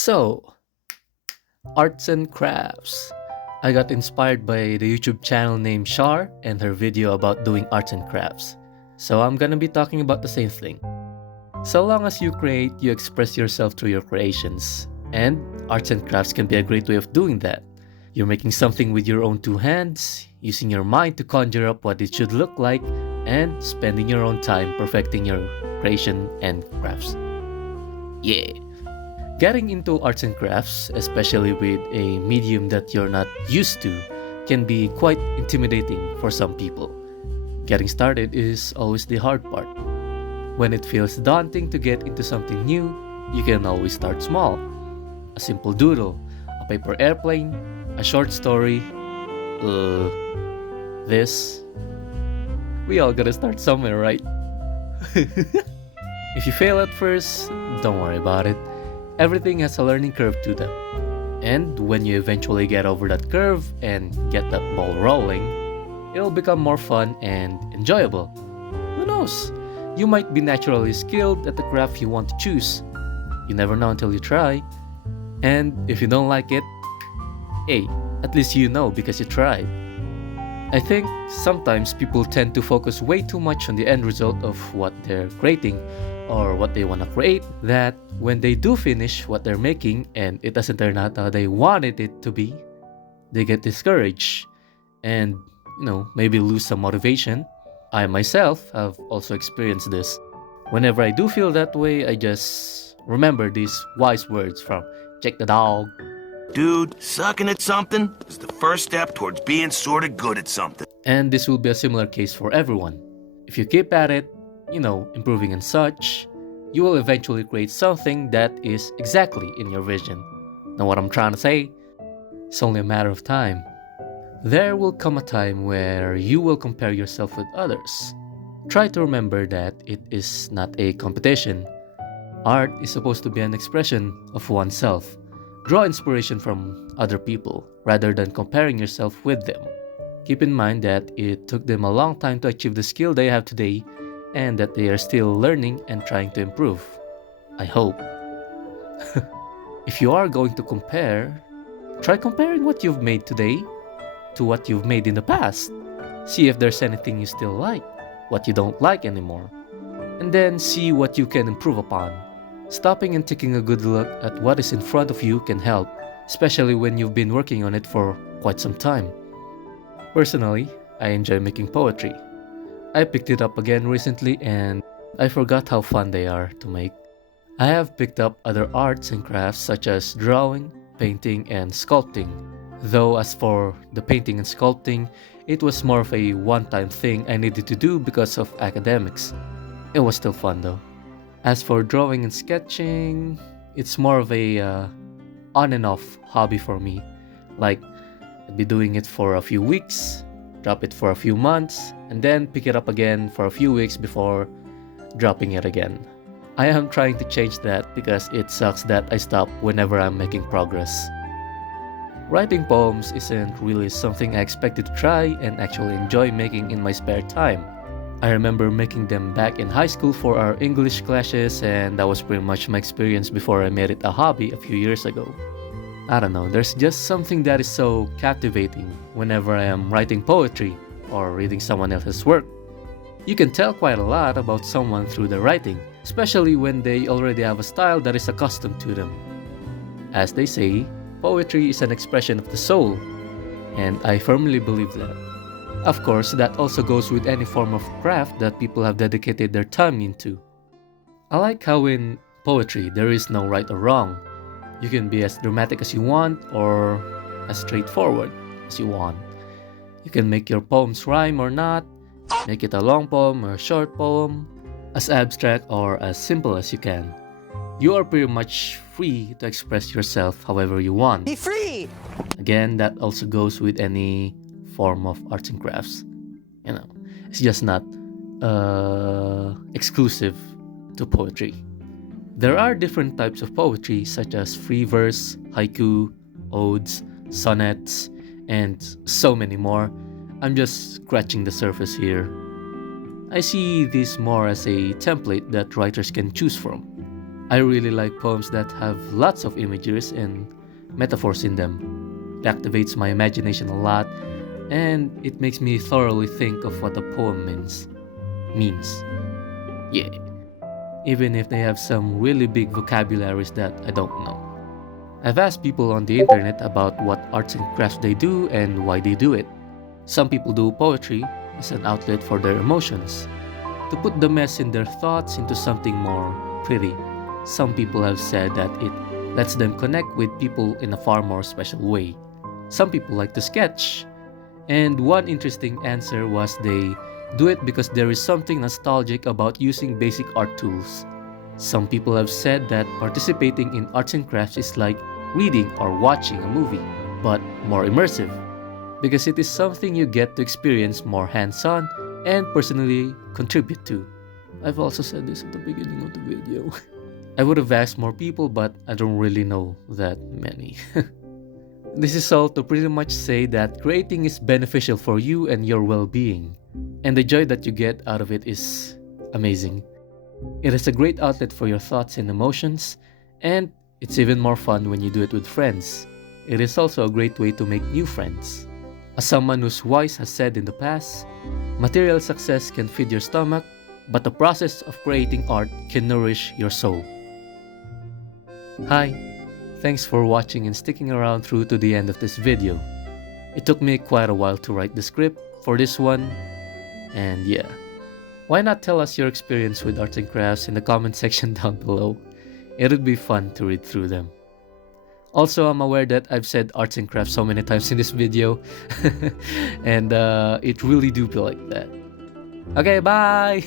So, arts and crafts. I got inspired by the YouTube channel named Shar and her video about doing arts and crafts. So I'm gonna be talking about the same thing. So long as you create, you express yourself through your creations. And arts and crafts can be a great way of doing that. You're making something with your own two hands, using your mind to conjure up what it should look like, and spending your own time perfecting your creation and crafts. Yeah! Getting into arts and crafts, especially with a medium that you're not used to, can be quite intimidating for some people. Getting started is always the hard part. When it feels daunting to get into something new, you can always start small. A simple doodle, a paper airplane, a short story, this. We all gotta start somewhere, right? If you fail at first, don't worry about it. Everything has a learning curve to them. And when you eventually get over that curve and get that ball rolling, it'll become more fun and enjoyable. Who knows? You might be naturally skilled at the craft you want to choose. You never know until you try. And if you don't like it, hey, at least you know because you tried. I think sometimes people tend to focus way too much on the end result of what they're creating or what they want to create, that when they do finish what they're making and it doesn't turn out how they wanted it to be, they get discouraged and, maybe lose some motivation. I myself have also experienced this. Whenever I do feel that way, I just remember these wise words from Check the Dog. Dude, sucking at something is the first step towards being sorta good at something. And this will be a similar case for everyone. If you keep at it, improving and such, you will eventually create something that is exactly in your vision. Know what I'm trying to say? It's only a matter of time. There will come a time where you will compare yourself with others. Try to remember that it is not a competition. Art is supposed to be an expression of oneself. Draw inspiration from other people rather than comparing yourself with them. Keep in mind that it took them a long time to achieve the skill they have today and that they are still learning and trying to improve. I hope. If you are going to compare, try comparing what you've made today to what you've made in the past. See if there's anything you still like, what you don't like anymore, and then see what you can improve upon. Stopping and taking a good look at what is in front of you can help, especially when you've been working on it for quite some time. Personally, I enjoy making poetry. I picked it up again recently and I forgot how fun they are to make. I have picked up other arts and crafts such as drawing, painting, and sculpting. Though as for the painting and sculpting, it was more of a one-time thing I needed to do because of academics. It was still fun though. As for drawing and sketching, it's more of a on and off hobby for me. Like, I'd be doing it for a few weeks, drop it for a few months, and then pick it up again for a few weeks before dropping it again. I am trying to change that because it sucks that I stop whenever I'm making progress. Writing poems isn't really something I expected to try and actually enjoy making in my spare time. I remember making them back in high school for our English classes, and that was pretty much my experience before I made it a hobby a few years ago. I don't know, there's just something that is so captivating whenever I am writing poetry or reading someone else's work. You can tell quite a lot about someone through their writing, especially when they already have a style that is accustomed to them. As they say, poetry is an expression of the soul, and I firmly believe that. Of course, that also goes with any form of craft that people have dedicated their time into. I like how in poetry there is no right or wrong. You can be as dramatic as you want or as straightforward as you want. You can make your poems rhyme or not, make it a long poem or a short poem, as abstract or as simple as you can. You are pretty much free to express yourself however you want. Be free! Again, that also goes with any form of arts and crafts. It's just not exclusive to poetry. There are different types of poetry such as free verse, haiku, odes, sonnets, and so many more. I'm just scratching the surface here. I see this more as a template that writers can choose from. I really like poems that have lots of images and metaphors in them. It activates my imagination a lot, and it makes me thoroughly think of what a poem means. Yeah, even if they have some really big vocabularies that I don't know. I've asked people on the internet about what arts and crafts they do and why they do it. Some people do poetry as an outlet for their emotions, to put the mess in their thoughts into something more pretty. Some people have said that it lets them connect with people in a far more special way. Some people like to sketch, and one interesting answer was they do it because there is something nostalgic about using basic art tools. Some people have said that participating in arts and crafts is like reading or watching a movie, but more immersive, because it is something you get to experience more hands-on and personally contribute to. I've also said this at the beginning of the video. I would have asked more people, but I don't really know that many. This is all to pretty much say that creating is beneficial for you and your well-being, and the joy that you get out of it is amazing. It is a great outlet for your thoughts and emotions, and it's even more fun when you do it with friends. It is also a great way to make new friends. As someone who's wise has said in the past, material success can feed your stomach, but the process of creating art can nourish your soul. Hi, thanks for watching and sticking around through to the end of this video. It took me quite a while to write the script for this one, and yeah. Why not tell us your experience with arts and crafts in the comment section down below? It would be fun to read through them. Also, I'm aware that I've said arts and crafts so many times in this video, and it really do feel like that. Okay, bye!